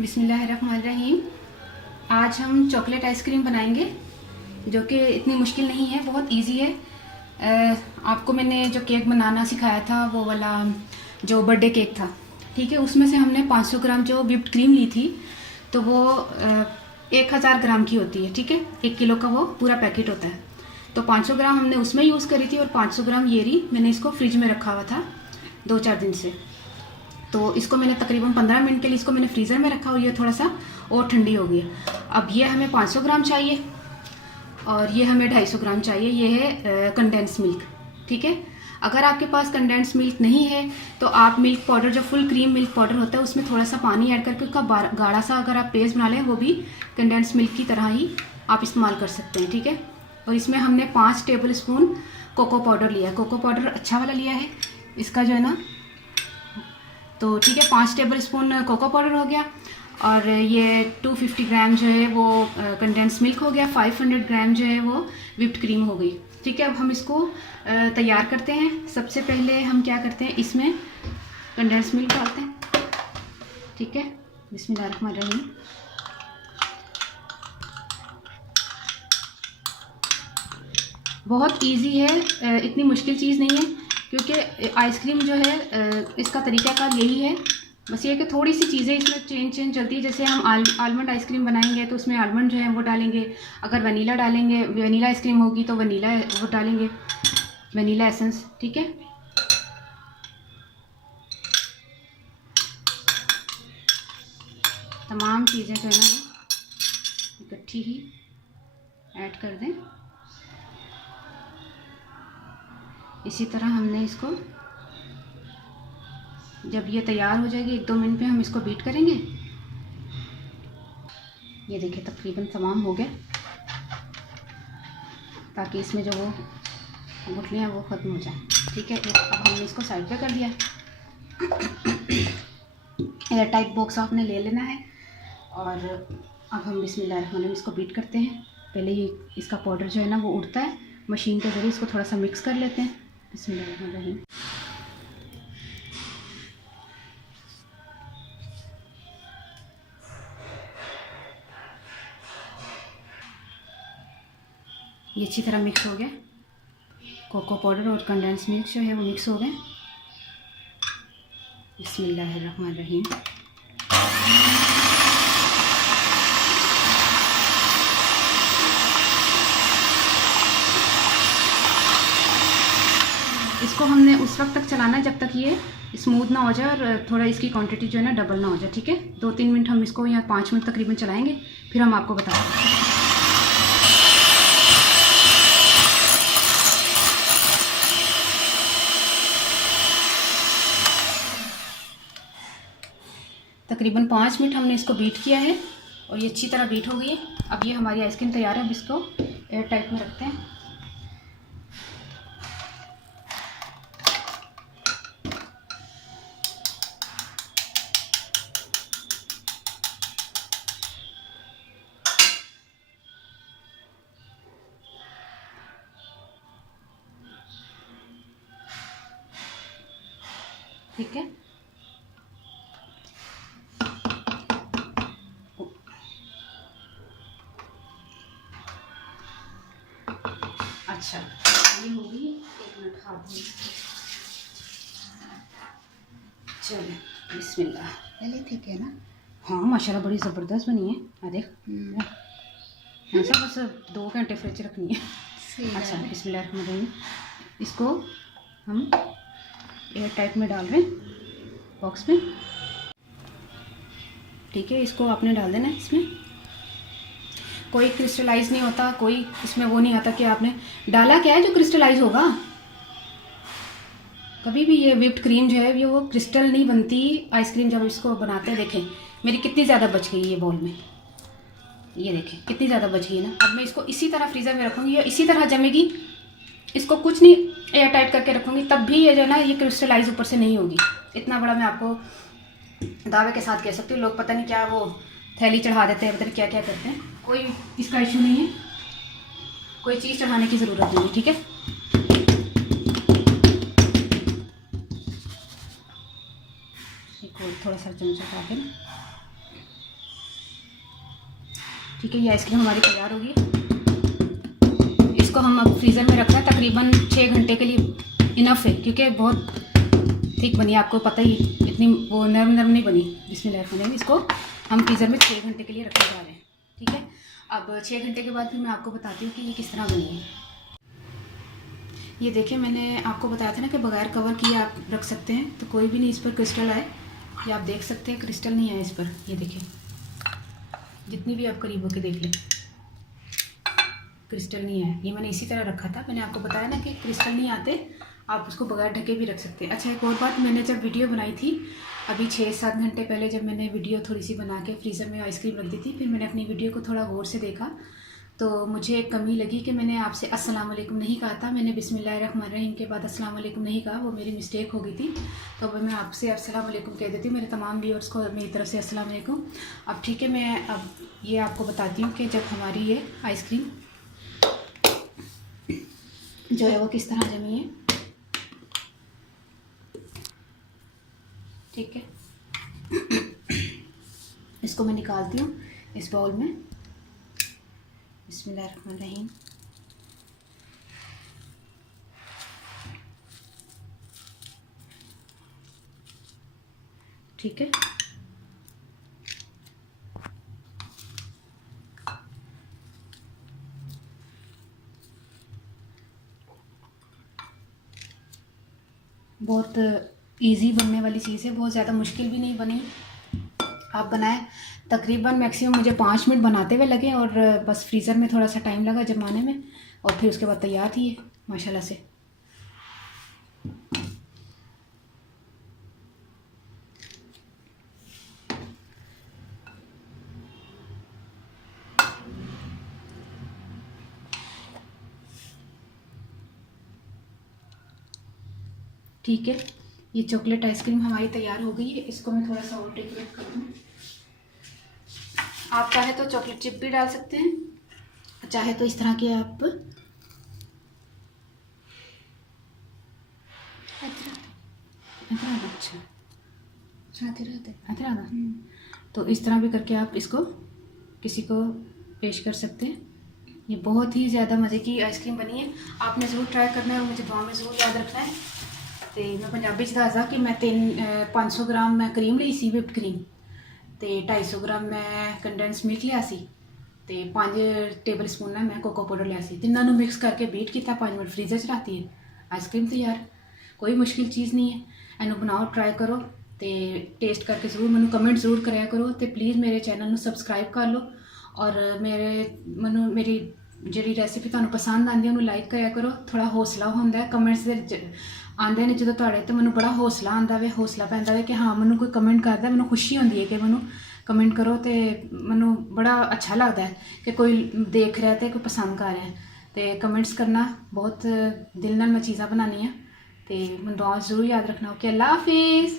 बिस्मिल्लाहिर्रहमानिर्रहीम। आज हम चॉकलेट आइसक्रीम बनाएंगे जो कि इतनी मुश्किल नहीं है, बहुत इजी है। आपको मैंने जो केक बनाना सिखाया था वो वाला जो बर्थडे केक था, ठीक है, उसमें से हमने 500 ग्राम जो व्हिप्ड क्रीम ली थी, तो वो 1000 ग्राम की होती है, ठीक है। 1 किलो का वो पूरा पैकेट होता है, तो 500 ग्राम हमने उसमें यूज़ करी थी और 500 ग्राम ये रही। मैंने इसको फ्रिज में रखा हुआ था 2-4 दिन से, तो इसको मैंने तकरीबन 15 मिनट के लिए इसको मैंने फ्रीज़र में रखा और ये थोड़ा सा और ठंडी हो गई है। अब ये हमें 500 ग्राम चाहिए और ये हमें 250 ग्राम चाहिए। ये है कंडेंस मिल्क, ठीक है। अगर आपके पास कंडेंस मिल्क नहीं है तो आप मिल्क पाउडर, जो फुल क्रीम मिल्क पाउडर होता है, उसमें थोड़ा सा पानी ऐड करके उसका गाढ़ा सा अगर आप पेस्ट बना लें, वो भी कंडेंस मिल्क की तरह ही आप इस्तेमाल कर सकते हैं, ठीक है। और इसमें हमने 5 टेबल स्पून कोको पाउडर लिया है। कोको पाउडर अच्छा वाला लिया है, इसका जो है ना, तो ठीक है। 5 टेबल स्पून कोको पाउडर हो गया और ये 250 ग्राम जो है वो कंडेंस मिल्क हो गया। 500 ग्राम जो है वो व्हिप्ड क्रीम हो गई, ठीक है। अब हम इसको तैयार करते हैं। सबसे पहले हम क्या करते हैं, इसमें कंडेंस मिल्क डालते हैं, ठीक है। बिस्मिल्लाहिर्रहमानिर्रहीम। बहुत इजी है, इतनी मुश्किल चीज़ नहीं है, क्योंकि आइसक्रीम जो है इसका तरीक़ाकार यही है। बस ये कि थोड़ी सी चीज़ें इसमें चेंज चलती है। जैसे हम आलमंड आइसक्रीम बनाएंगे तो उसमें आलमंड जो है वो डालेंगे। अगर वनीला डालेंगे, वनीला आइसक्रीम होगी तो वनीला वो डालेंगे, वनीला एसेंस, ठीक है। तमाम चीज़ें जो है ना वो इकट्ठी ही ऐड कर दें। इसी तरह हमने इसको, जब ये तैयार हो जाएगी 1-2 मिनट में हम इसको बीट करेंगे। ये देखिए तकरीबन तमाम हो गया, ताकि इसमें जो वो गुठलियाँ हैं वो ख़त्म हो जाए, ठीक है। अब हमने इसको साइड पे कर दिया। एयर टाइट बॉक्स आपने ले लेना है और अब हम बिस्मिल्लाहिर्रहमानिर्रहीम इसको बीट करते हैं। पहले ही इसका पाउडर जो है ना वो उड़ता है, मशीन के ज़रिए इसको थोड़ा सा मिक्स कर लेते हैं। बिस्मिल्लाहिर्रहमानिर्रहीम। ये अच्छी तरह मिक्स हो गया। कोको पाउडर और कंडेंस मिल्क जो है वो मिक्स हो गए। बिस्मिल्लाहिर्रहमानिर्रहीम। इसको हमने उस वक्त तक चलाना है जब तक ये स्मूथ ना हो जाए और थोड़ा इसकी क्वांटिटी जो है ना डबल ना हो जाए, ठीक है। 2-3 मिनट हम इसको या 5 मिनट तकरीबन चलाएंगे, फिर हम आपको बताएंगे। तकरीबन 5 मिनट हमने इसको बीट किया है और ये अच्छी तरह बीट हो गई है। अब ये हमारी आइसक्रीम तैयार है। अब इसको एयर टाइट में रखते हैं। ठीक है, अच्छा ये होगी। 1 मिनट हाथ में, चलो बिस्मिल्लाह। पहले ठीक है ना? हाँ माशाल्लाह बड़ी ज़बरदस्त बनी है। आ देख, ऐसा बस 2 घंटे फ्रिज रखनी है। अच्छा बिस्मिल्लाहिर्रहमानिर्रहीम। इसको हम एयर टाइट में डाल रहे हैं बॉक्स में, ठीक है। इसको आपने डाल देना है। इसमें कोई क्रिस्टलाइज नहीं होता, कोई इसमें वो नहीं आता कि आपने डाला क्या है जो क्रिस्टलाइज होगा। कभी भी ये व्हिप्ड क्रीम जो है ये वो क्रिस्टल नहीं बनती आइसक्रीम जब इसको बनाते हैं। देखें मेरी कितनी ज़्यादा बच गई ये बॉल में, ये देखें कितनी ज़्यादा बच गई ना। अब मैं इसको इसी तरह फ्रीज़र में रखूँगी, ये इसी तरह जमेगी। इसको कुछ नहीं एयर टाइट करके रखूँगी, तब भी ये जो है ना ये क्रिस्टलाइज ऊपर से नहीं होगी। इतना बड़ा मैं आपको दावे के साथ कह सकती हूँ। लोग पता नहीं क्या वो थैली चढ़ा देते हैं, पता नहीं क्या क्या करते हैं। कोई इसका इशू नहीं है, कोई चीज़ चढ़ाने की ज़रूरत नहीं है, ठीक है। एक और थोड़ा सा चमचा उठा के ठीक है, ये आइसक्रीम हमारी तैयार होगी। इसको हम अब फ्रीज़र में रखना है तकरीबन 6 घंटे के लिए इनफ है, क्योंकि बहुत थिक बनी है, आपको पता ही इतनी वो नरम नरम नहीं बनी। बिस्मिल्लाह, इसको हम फ्रीज़र में 6 घंटे के लिए रखने जा रहे हैं। ठीक है, अब 6 घंटे के बाद फिर मैं आपको बताती हूँ कि ये किस तरह बनी है। ये देखिए, मैंने आपको बताया था ना कि बगैर कवर किए आप रख सकते हैं, तो कोई भी नहीं इस पर क्रिस्टल आए। ये आप देख सकते हैं, क्रिस्टल नहीं है इस पर। ये देखिए, जितनी भी आप करीब होकर देख लें, क्रिस्टल नहीं है। ये मैंने इसी तरह रखा था। मैंने आपको बताया ना कि क्रिस्टल नहीं आते, आप उसको बगैर ढके भी रख सकते हैं। अच्छा, एक और बात, मैंने जब वीडियो बनाई थी अभी 6-7 घंटे पहले, जब मैंने वीडियो थोड़ी सी बना के फ्रीज़र में आइसक्रीम रख दी थी, फिर मैंने अपनी वीडियो को थोड़ा गौर से देखा, तो मुझे एक कमी लगी कि मैंने आपसे अस्सलाम वालेकुम नहीं कहा था। मैंने बिस्मिल्लाहिर्रहमानिर्रहीम के बाद अस्सलाम वालेकुम नहीं कहा, वो मेरी मिस्टेक हो गई थी। तो अब मैं आपसे अस्सलाम वालेकुम कह देती हूँ, मेरे तमाम व्यूअर्स को मेरी तरफ से अस्सलाम वालेकुम। अब ठीक है, मैं अब ये आपको बताती हूँ कि जब हमारी ये आइसक्रीम जो है वो किस तरह जमी है। ठीक है, इसको मैं निकालती हूँ इस बाउल में। बिस्मिल्लाहिर्रहमानिर्रहीम। ठीक है, बहुत इजी बनने वाली चीज़ है, बहुत ज़्यादा मुश्किल भी नहीं बनी। आप बनाएं, तकरीबन मैक्सिमम मुझे 5 मिनट बनाते हुए लगे, और बस फ्रीज़र में थोड़ा सा टाइम लगा जमाने में, और फिर उसके बाद तैयार थी माशाल्लाह से। ठीक है, ये चॉकलेट आइसक्रीम हमारी तैयार हो गई है। इसको मैं थोड़ा सा और डेकोरेट कर दूँ। आप चाहे तो चॉकलेट चिप भी डाल सकते हैं, चाहे तो इस तरह के आप तो इस तरह भी करके आप इसको किसी को पेश कर सकते हैं। ये बहुत ही ज़्यादा मज़े की आइसक्रीम बनी है, आपने ज़रूर ट्राई करना है और मुझे दुआ में ज़रूर याद रखना है। तो मैं पंजाबी च दसदा कि मैं 500 ग्राम मैं क्रीम ली सी, व्हिप्ड क्रीम, तो 250 ग्राम मैं कंडेंस मिल्क लिया सी, तो 5 टेबल स्पून मैं कोको पाउडर लिया सी। तिन्नों नूं मिक्स करके बीट किया, 5 मिनट फ्रीजर च रखती है, आइसक्रीम तैयार। कोई मुश्किल चीज़ नहीं है, इनू बनाओ, ट्राई करो, तो टेस्ट करके ज़रूर मैं कमेंट ज़रूर कराया करो। तो प्लीज़ मेरे चैनल में सबसक्राइब कर लो, और मेरी ਜਿਹੜੀ ਰੈਸਿਪੀ ਤੁਹਾਨੂੰ ਪਸੰਦ ਆਉਂਦੀ ਹੈ ਉਹਨੂੰ ਲਾਈਕ ਕਰਿਆ ਕਰੋ। ਥੋੜਾ ਹੌਸਲਾ ਹੁੰਦਾ ਹੈ, ਕਮੈਂਟਸ ਦੇ ਆਉਂਦੇ ਨੇ ਜਦੋਂ ਤੁਹਾਡੇ, ਤਾਂ ਮੈਨੂੰ ਬੜਾ ਹੌਸਲਾ ਆਉਂਦਾ ਵੇ, ਹੌਸਲਾ ਪੈਂਦਾ ਵੇ ਕਿ ਹਾਂ ਮੈਨੂੰ ਕੋਈ ਕਮੈਂਟ ਕਰਦਾ, ਮੈਨੂੰ ਖੁਸ਼ੀ ਹੁੰਦੀ ਹੈ ਕਿ ਮੈਨੂੰ ਕਮੈਂਟ ਕਰੋ, ਤੇ ਮੈਨੂੰ ਬੜਾ ਅੱਛਾ ਲੱਗਦਾ ਹੈ ਕਿ ਕੋਈ ਦੇਖ ਰਿਹਾ ਤੇ ਕੋਈ ਪਸੰਦ ਕਰ ਰਿਹਾ। ਤੇ ਕਮੈਂਟਸ ਕਰਨਾ, ਬਹੁਤ ਦਿਲ ਨਾਲ ਮੈਂ ਚੀਜ਼ਾਂ ਬਣਾਉਣੀ ਆ, ਤੇ ਮੈਨੂੰ ਦੁਆ ਜ਼ਰੂਰ ਯਾਦ ਰੱਖਣਾ। ਓਕੇ, ਅੱਲਾ ਹਾਫਿਜ਼।